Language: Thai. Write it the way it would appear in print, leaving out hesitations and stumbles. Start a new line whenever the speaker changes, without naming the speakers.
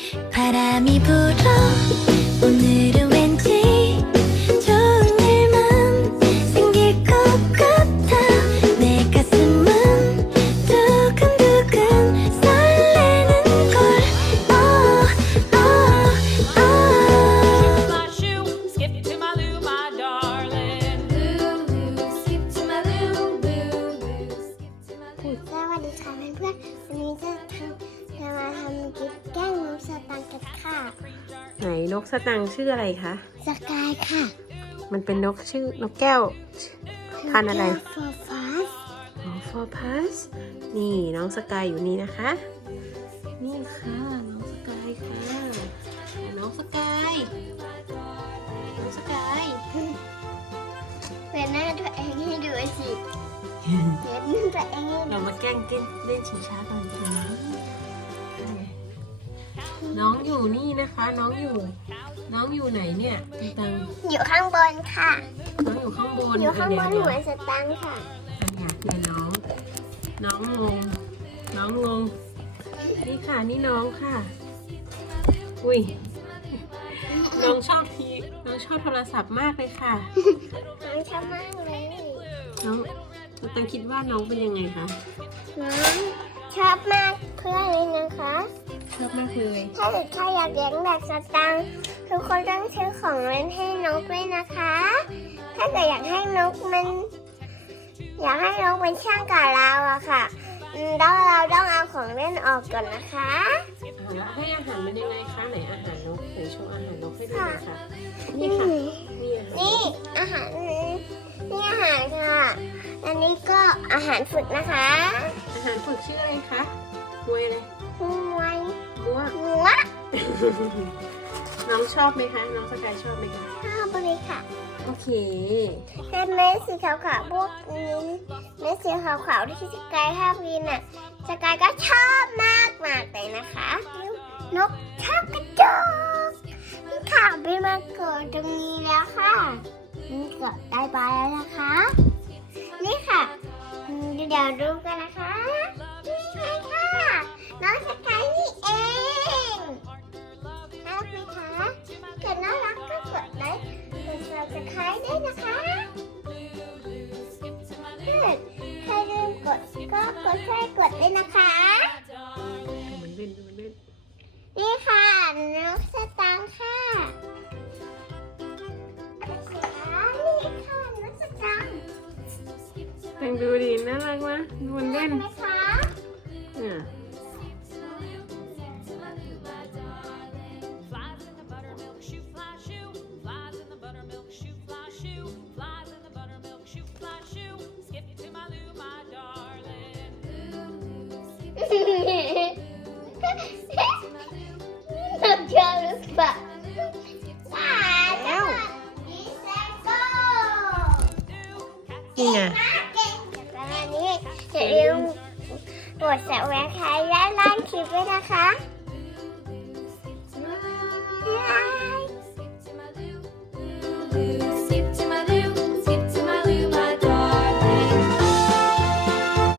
바람이 불어 오늘은 왠지 좋은 일만 생길 것 같아 내 가슴은 두근두근 설레는 걸
My shoe, skip to my loo, my darling.
Lulu, skip to my Lulu, Lulu, skip to my Lulu
สวัสดีค่ะเพื่อนๆวันนี้จะมาทำกิ๊บแกล้งน้องสตังค์กันค่ะ
ไหนนกสตังค์ชื่ออะไรคะ
สกายค่ะ
มันเป็นนกชื่อนกแก้ว พันธุ์อะไร
ฟอร์ฟัส
อ๋อฟอร์พัสนี่น้องสกายอยู่นี่นะคะ นี่ค่ะน้องสกายค่ะน้องสกายน้องสกาย
เป็นหน้าตัวเองให้ดูสิเห็นตัวเองให้
เรา
ดู
มาแกล้งเล่นชิงช้ากันทีนี้น้องอยู่นี่นะคะ น้องอยู่ไหนเนี่ยสตังค์
อยู่ข้างบนค่ะ
น้องอยู่ข้างบน
อยู่ข้างบน
เดี๋ยว
หัวสตังค์ค่ะ
อันเนี้ยคือน้องงงนี่ค่ะนี่น้องค่ะ อุ้ยน้องชอบโทรศัพท์มากเลยค่ะ
น้องชอบมากเลย
น้องตังคิดว่าน้องเป็นยังไงคะ
น้องชอบมากเพื่อนเลยนะคะ
ชอบมากเลย
ถ้าเกิดใครอยากเลี้ยงแบบสตังค์ทุกคนต้องซื้อของเล่นให้นกด้วยนะคะ ถ้าเกิดอยากให้นกเป็นช่างกับเราอะค่ะเราต้องเอาของเล่นออกก่อนนะคะ
แล้วให้อาหารมันยังไงคะไหนอาหารนกไหนโชว์อาหารนกให้ดูหน่อยค่ะนี่ค่ะนี่อาหาร
นี่อาหารค่ะ อันนี้ก็อาหารฝึกนะคะ
อาหารฝึกชื่ออะไรคะมวยอะไร
หวย
มัว
หัว
น้องชอบไหมคะน้องสกายชอบไหมคะ
ข้าวบริค่ะ
โอเค
เป็นเม็ดสีขาวๆพวกนี้เม็ดสีขาวๆที่สกายชอบกินน่ะสกายก็ชอบมากเลยนะคะ นกชอบกระจกนี่ข่าวเป็นมาเกิดตรงนี้แล้วค่ะนี่เกิดได้ไปแล้วนะคะ นี่ค่ะเดี๋ยวดูกันนะคะนี่ไงค่ะน้องสกายนี่เองน่ารักไหมคะเกิดน่ารักก็กดไลค์กด subscribe ด้วยนะคะถ้าใครลืมกดก็ช่วยกดด้วยนะคะ
มันเล่น
นี่ค่ะน้องสตางค์ค่ะนี่ค่ะน้องสตางค์
แต่งดูดีน่ารักมะดูมันเล่น
ไหมคะ
เนี่ย
Flies in the buttermilk shoe, fly shoe. Flies in the buttermilk shoe, fly shoe. Flies in the buttermilk shoe, fly shoe. Skip to my loo, my darling.
น้องชอบหรือเปล่าแล้วดีเซโก้
นี่ไง
ประมาณนี้อย่าลืมกด subscribe และไลค์คลิปด้วยนะคะ